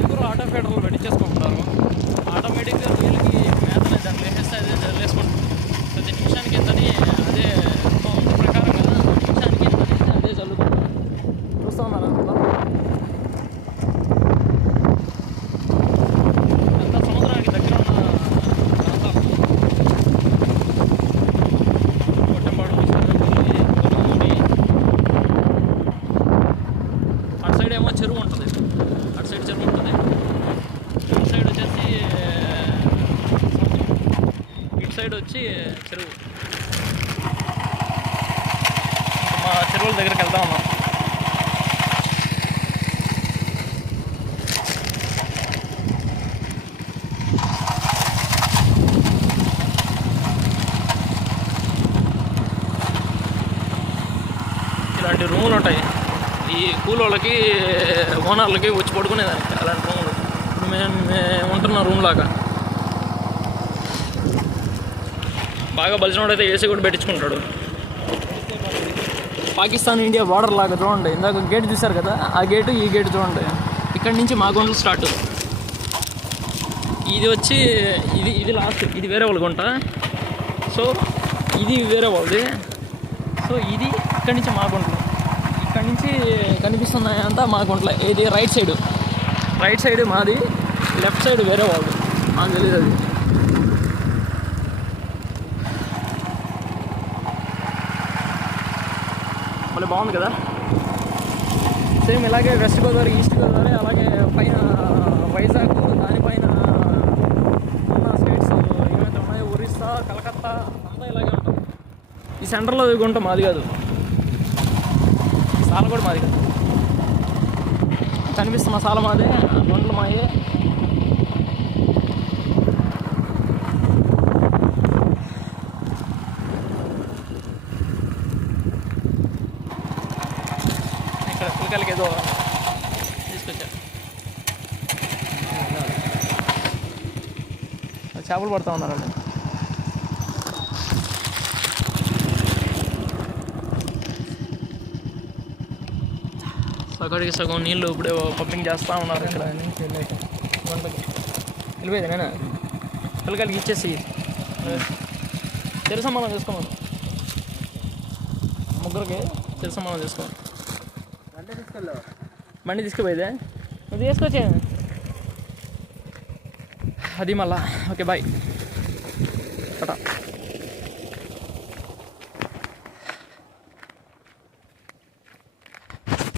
అందరూ ఆటో ఫీడర్లు పెట్టించేసుకుంటున్నారు. ఆటోమేటిక్గా నీళ్ళకి మేతనే దాన్ని వేసేస్తే అదే జల్లేసుకుంటుంది. ప్రతి నిమిషానికి ఎంతని అదే ఉంది ప్రకారంగా నిమిషానికి ఎంతని అదే చల్లుకుంటారు. చూస్తూ ఉన్నారు అంతా సముద్రానికి దగ్గర ఉన్న ప్రాంతాలు. కొట్టంపాడు, సర్వేపల్లి, కొనుగోడి. అటు సైడ్ ఏమో చెరువు ఉంటుంది, అటు సైడ్ చెరువు ఉంటుంది. ఇటు సైడ్ వచ్చేసి ఇటు సైడ్ వచ్చి చెరువు. మా చెరువుల దగ్గరికి వెళ్తా ఉన్నాం. ఇలాంటి రూములు ఉంటాయి ఈ కూలోళ్ళకి, ఓనర్లకి వచ్చి పడుకునేదానికి. అలాంటి రూములు మేము ఉంటున్న రూమ్ లాగా. బాగా బలిసినోడు అయితే ఏసీ కూడా పెట్టించుకుంటాడు. పాకిస్తాన్ ఇండియా బార్డర్ లాగా చూడండి. ఇందాక గేట్ చూశారు కదా, ఆ గేటు ఈ గేటు చూడండి. ఇక్కడి నుంచి మా గుంటలు స్టార్ట్. ఇది వచ్చి ఇది లాస్ట్. ఇది వేరే వాళ్ళ గుంట. సో ఇది వేరే వాళ్ళది. సో ఇది ఇక్కడి నుంచి మా గుంటలు. ఇక్కడి నుంచి కనిపిస్తున్నాయి అంతా మా గుంటలే. ఇది రైట్ సైడ్ మాది, లెఫ్ట్ సైడ్ వేరే వాళ్ళది. మాకు తెలియదు అది. మళ్ళీ బాగుంది కదా. సేమ్ ఇలాగే వెస్ట్ గోదావరి, ఈస్ట్ గోదావరి, అలాగే పైన వైజాగ్, దానిపైన ఉన్న స్టేట్స్ ఏమైతే ఉన్నాయో ఒరిస్సా, కలకత్తా అంతా ఇలాగే ఉంటుంది. ఈ సెంటర్లో గుంట మాది కాదు, ఈ సాల కూడా మాది కాదు. కనిపిస్తున్న సాల మాదే, గుంటలు మాయే. ఇక్కడ పిల్లకాయలకి ఏదో తీసుకొచ్చారు. చేపలు పడుతూ ఉన్నారండి. సగడికి సగం నీళ్ళు ఇప్పుడే పంపింగ్ చేస్తూ ఉన్నారు. ఇక్కడ వెళ్ళిపోయేది నేను పిల్లకాయలకి ఇచ్చేసి తెరు సమానం చేసుకోమను. ముగ్గురికి తెరు సమానం చేసుకోమను. బండి తీసుకుపోయేదే నువ్వు తీసుకొచ్చే అది మళ్ళా. Okay bye.